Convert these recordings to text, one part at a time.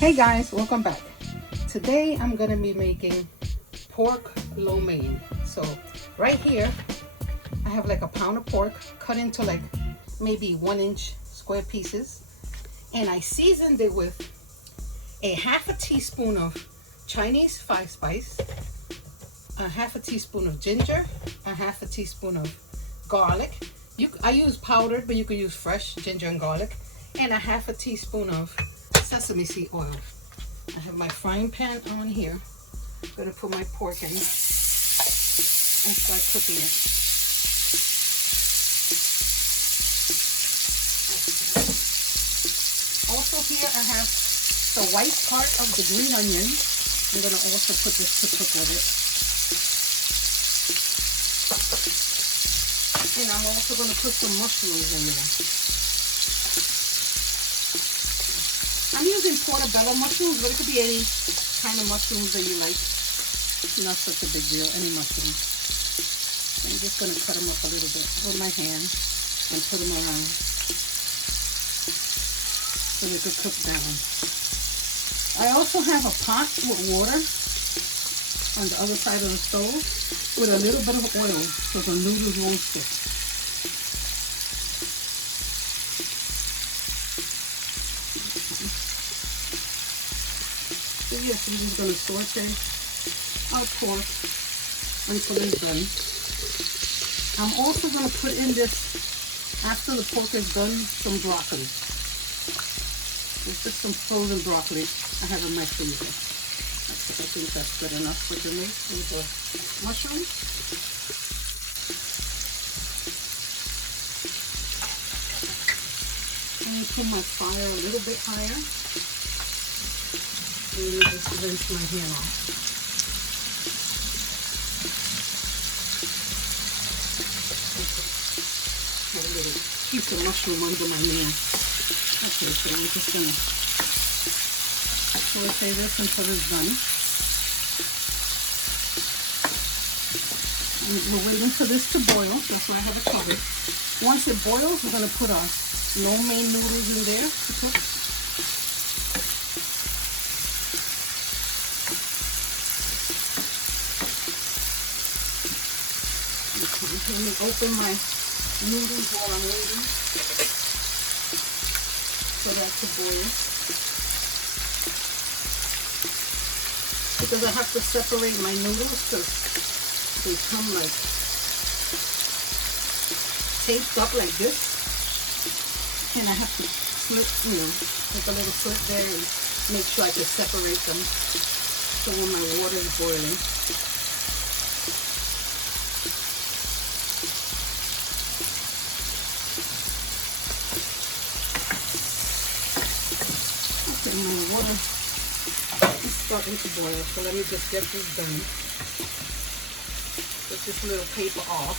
Hey guys, welcome back. Today I'm gonna be making pork lo mein. So right here I have like a pound of pork cut into like maybe 1-inch square pieces, and I seasoned it with a half a teaspoon of Chinese 5-spice, a half a teaspoon of ginger, a half a teaspoon of garlic. I use powdered, but you could use fresh ginger and garlic, and a half a teaspoon of sesame seed oil. I have my frying pan on here. I'm gonna put my pork in and start cooking it. Also here I have the white part of the green onion. I'm gonna also put this to cook with it. And I'm also gonna put some mushrooms in there. I'm using portobello mushrooms, but it could be any kind of mushrooms that you like. It's not such a big deal, any mushrooms. I'm just going to cut them up a little bit with my hand and put them around so they could cook down. I also have a pot with water on the other side of the stove with a little bit of oil so the noodles won't stick. So yes, I'm just going to saute our pork until it's done. I'm also going to put in this, after the pork is done, some broccoli. It's just some frozen broccoli I have in my freezer. I think that's good enough for me with the mushrooms. I'm going to put my fire a little bit higher. And just rinse my hand off. Have a little piece of mushroom under my nail. Okay, so I'm just gonna saute this until it's done. And we're waiting for this to boil. That's why I have it covered. Once it boils, we're gonna put our lo mein noodles in there to cook. Let me open my noodles while I'm waiting for that to boil. Because I have to separate my noodles because they come like taped up like this. And I have to slit, make a little slit there and make sure I can separate them. So when my water is boiling. My water is starting to boil, so let me just get this done. Get this little paper off.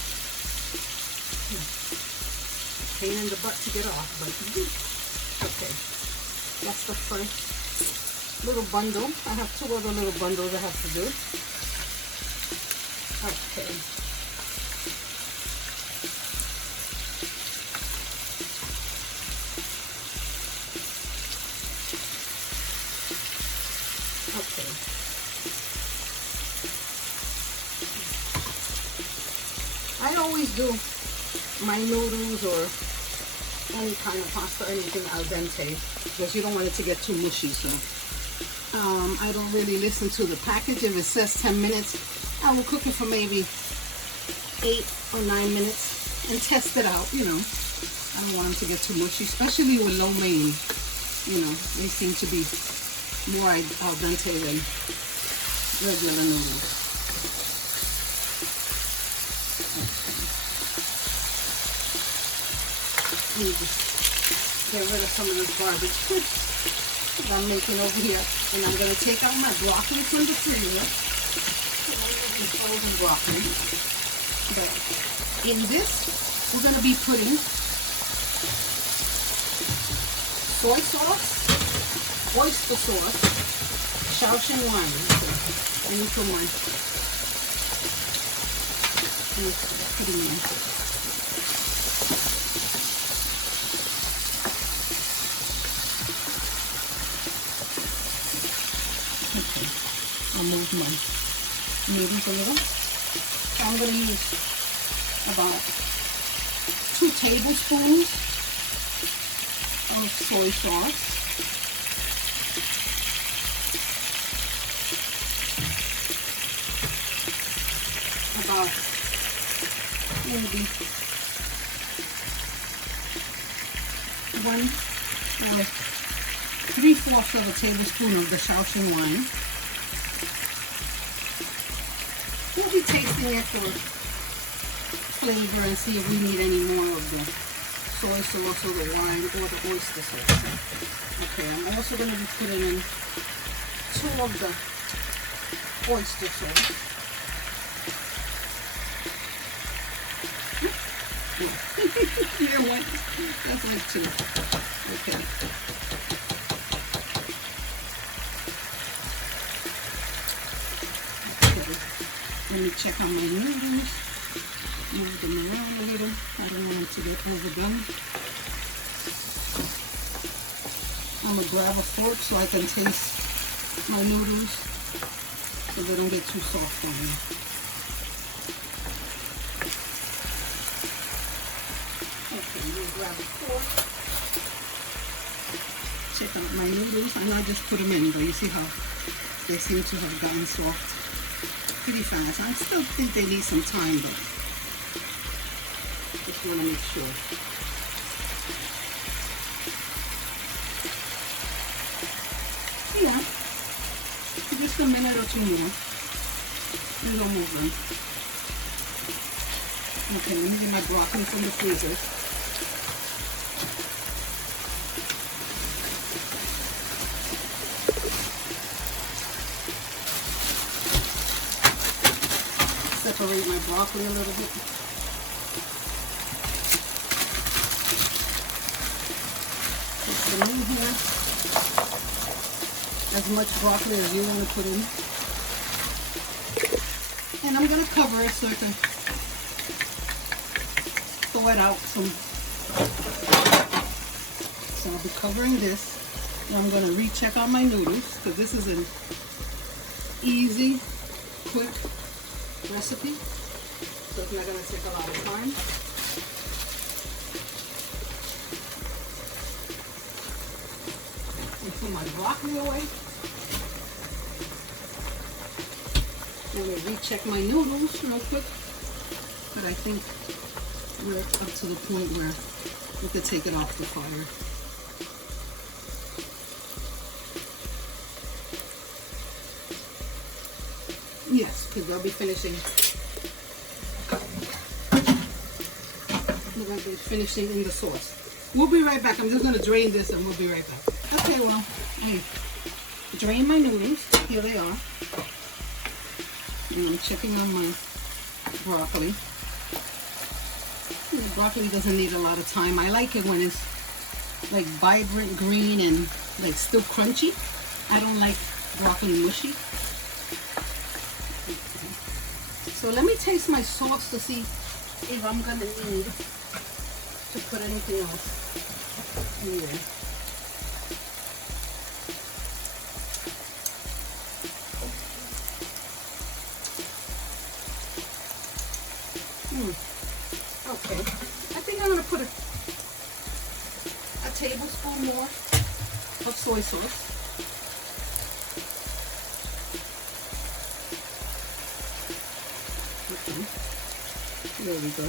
Pain in the butt to get off, but okay. That's the first little bundle. I have 2 other little bundles I have to do. Okay. Okay. I always do my noodles or any kind of pasta, anything al dente, because you don't want it to get too mushy. So I don't really listen to the package. If it says 10 minutes, I will cook it for maybe 8 or 9 minutes and test it out. I don't want them to get too mushy, especially with lo mein. They seem to be more al dente than regular noodles. Let me just get rid of some of this garbage that I'm making over here. And I'm going to take out my broccoli from the freezer. I'm frozen broccoli. But in this, we're going to be putting soy sauce, oyster sauce, Shaoxing wine. I need some wine. And put it in. I'll move my noodles a little. So I'm going to use about 2 tablespoons of soy sauce. About maybe 3/4 of a tablespoon of the Shaoxing wine. We'll be tasting it for flavor and see if we need any more of the soy sauce or the wine or the oyster sauce. Okay, I'm also going to be putting in 2 of the oyster sauce. Yeah, one. That's like 2. Okay. Okay. Let me check on my noodles. Move them around a little. I don't want them to get overdone. I'm going to grab a fork so I can taste my noodles so they don't get too soft on me. Okay, I'm going to grab a fork. Check out my noodles, and I just put them in, but you see how they seem to have gotten soft pretty fast. I still think they need some time, but just want to make sure. Yeah, just a minute or 2 more. And don't move them. Okay, let me get my broccoli from the freezer. Separate my broccoli a little bit. Put some in here. As much broccoli as you want to put in. And I'm going to cover it so I can thaw it out some. So I'll be covering this. And I'm going to recheck on my noodles because this is an easy, quick recipe, so it's not going to take a lot of time. And put my broccoli away. I'm going to recheck my noodles real quick, but I think we're up to the point where we could take it off the fire. Yes, because they'll be finishing. They're going to be finishing in the sauce. We'll be right back. I'm just going to drain this and we'll be right back. Okay, well, I drained my noodles. Here they are. And I'm checking on my broccoli. The broccoli doesn't need a lot of time. I like it when it's like vibrant green and like still crunchy. I don't like broccoli mushy. So let me taste my sauce to see if I'm going to need to put anything else in there. Okay, I think I'm going to put a tablespoon more of soy sauce. Okay, there we go.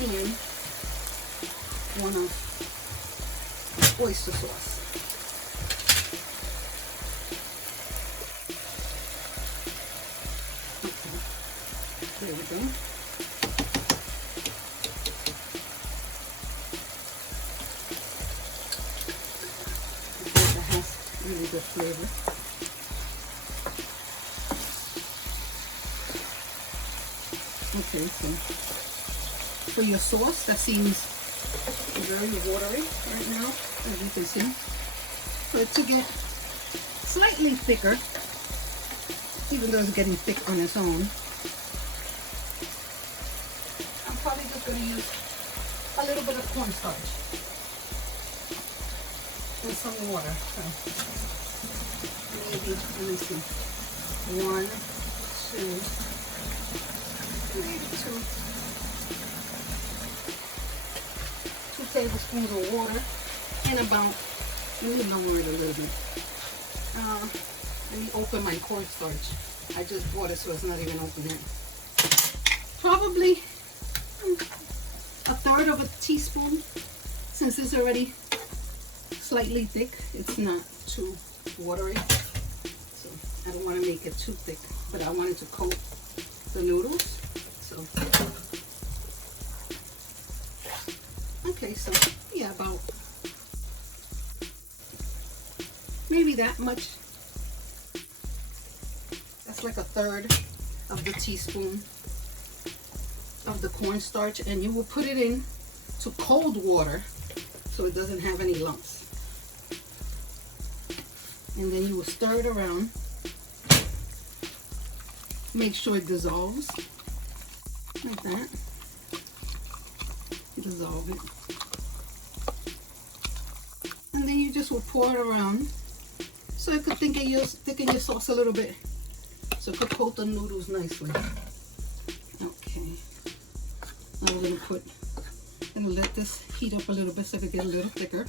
And 1 of oyster sauce. Okay, there we go. I think that has really good flavor. Okay, so for your sauce, that seems very watery right now, as you can see. For it to get slightly thicker, even though it's getting thick on its own, I'm probably just going to use a little bit of cornstarch and some water. So maybe, let me see, 1, 2, maybe 2 tablespoons of water, and about, let me lower it a little bit. Let me open my cornstarch. I just bought it, so it's not even open yet. Probably a third of a teaspoon, since it's already slightly thick. It's not too watery, so I don't want to make it too thick, but I wanted to coat the noodles. So okay, so yeah, about maybe that much. That's like a third of the teaspoon of the cornstarch, and you will put it in to cold water so it doesn't have any lumps. And then you will stir it around. Make sure it dissolves like that. Dissolve it. And then you just will pour it around so it could thicken your sauce a little bit, so it could coat the noodles nicely. Okay. Now we're gonna let this heat up a little bit so it get a little thicker.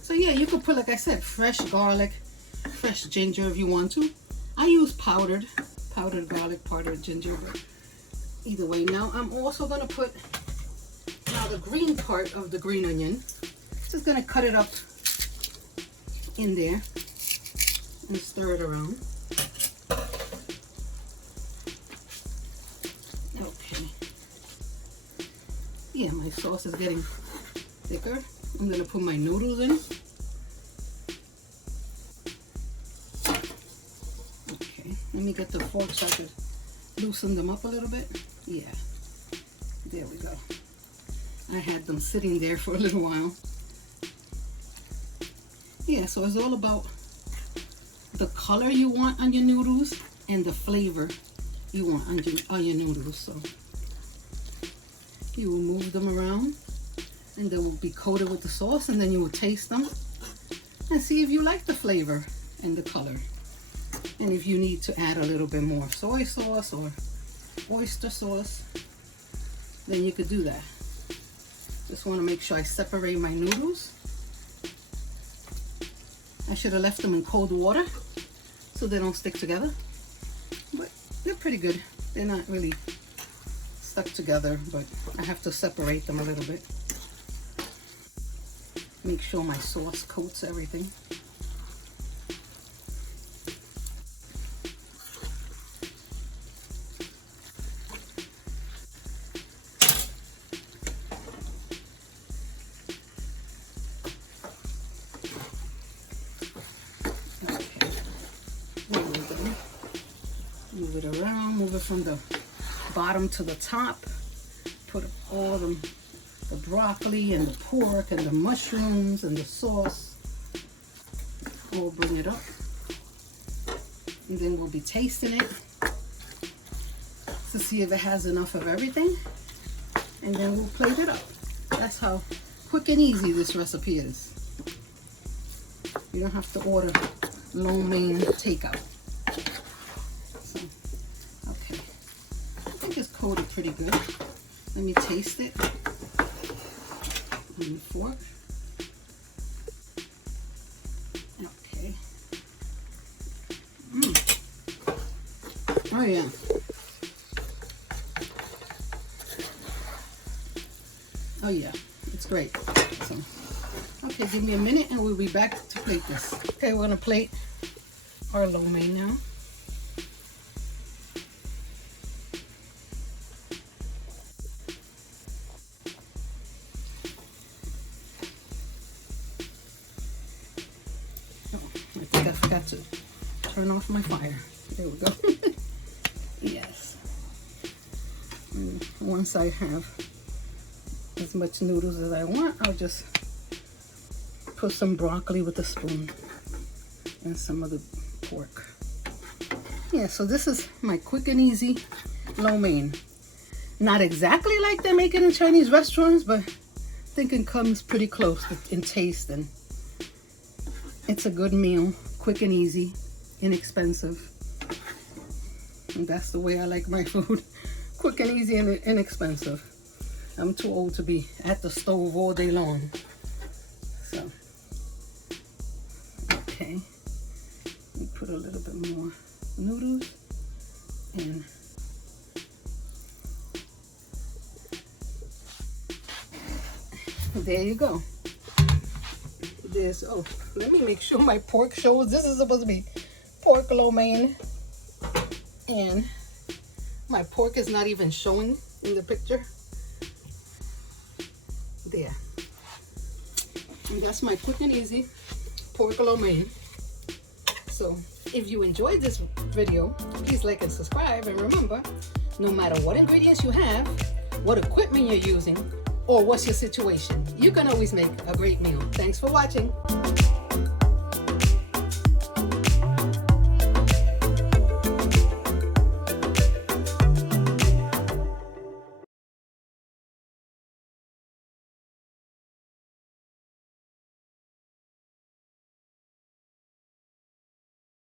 So yeah, you could put, like I said, fresh garlic, fresh ginger if you want to. I use powdered garlic, powdered ginger, but either way. Now I'm also gonna put the green part of the green onion. Just gonna cut it up in there and stir it around. Okay. Yeah, my sauce is getting thicker. I'm gonna put my noodles in. Okay, let me get the fork so I can loosen them up a little bit. Yeah, there we go. I had them sitting there for a little while. Yeah, so it's all about the color you want on your noodles and the flavor you want on your noodles. So you will move them around, and they will be coated with the sauce, and then you will taste them and see if you like the flavor and the color, and if you need to add a little bit more soy sauce or oyster sauce, then you could do that. Just want to make sure I separate my noodles. I should have left them in cold water so they don't stick together, but they're pretty good. They're not really stuck together, but I have to separate them a little bit. Make sure my sauce coats everything. Move it around, move it from the bottom to the top. Put all the broccoli and the pork and the mushrooms and the sauce. All bring it up. And then we'll be tasting it to see if it has enough of everything. And then we'll plate it up. That's how quick and easy this recipe is. You don't have to order lo mein takeout. Coated pretty good. Let me taste it on the fork. Okay. Oh yeah. Oh yeah, it's great. So, okay, give me a minute and we'll be back to plate this. Okay, we're gonna plate our lo mein now. I forgot to turn off my fire. There we go. Yes. And once I have as much noodles as I want, I'll just put some broccoli with a spoon and some of the pork. Yeah, so this is my quick and easy lo mein. Not exactly like they make it in Chinese restaurants, but I think it comes pretty close in taste and It's a good meal, quick and easy, inexpensive. And that's the way I like my food. Quick and easy and inexpensive. I'm too old to be at the stove all day long. So, okay. We put a little bit more noodles in. There you go. This, oh, let me make sure my pork shows. This is supposed to be pork lo mein. And my pork is not even showing in the picture. There. And that's my quick and easy pork lo mein. So if you enjoyed this video, please like and subscribe. And remember, no matter what ingredients you have, what equipment you're using, or what's your situation, you can always make a great meal. Thanks for watching.